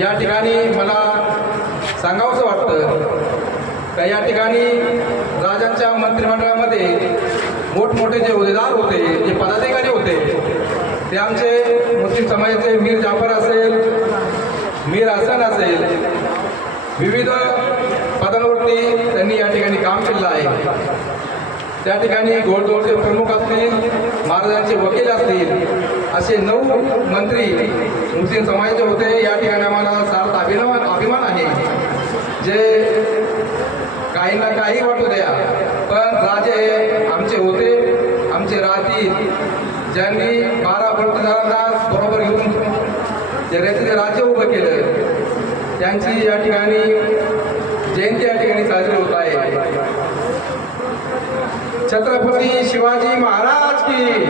या ठिकाणी मला सांगावंसं वाटतं का या ठिकाणी राजांच्या मंत्रिमंडळामध्ये मोठमोठे जे हुद्देदार होते, जे पदाधिकारी होते, ते आमचे मुस्लिम समाजाचे मीर जाफर असेल, मीर हसन असेल, विविध पदांवरती त्यांनी या ठिकाणी काम केलेलं आहे। त्या ठिकाणी घोडदौडचे प्रमुख असतील, महाराजांचे वकील असतील, असे 9 मंत्री मुस्लिम समाजाचे होते। या ठिकाणी आम्हाला सार्थ अभिमान आहे, जे काही ना काही वाटू द्या, पण राजे आमचे होते, आमचे राहतील, ज्यांनी 12 बलुतेदारांना बरोबर घेऊन जे राज्य उभं केलं, त्यांची या ठिकाणी जयंती या ठिकाणी साजरी होत आहे। छत्रपती शिवाजी महाराज की,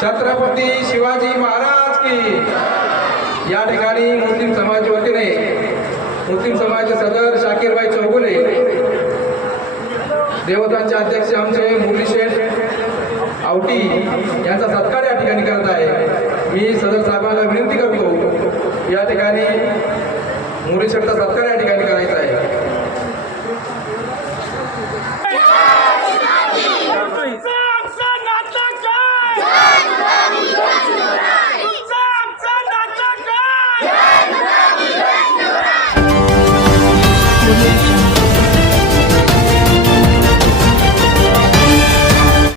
छत्रपती शिवाजी महाराज की। या ठिकाणी मुस्लिम समाजाच्या वतीने मुस्लिम समाजाचे सदर शाकीरभाई चौगुले, देवतांचे अध्यक्ष आमचे मुरली शेठ आवटी यांचा सत्कार या ठिकाणी करत आहे। मी सदर साहेबांना विनंती करतो, या ठिकाणी मुरली शेठचा सत्कार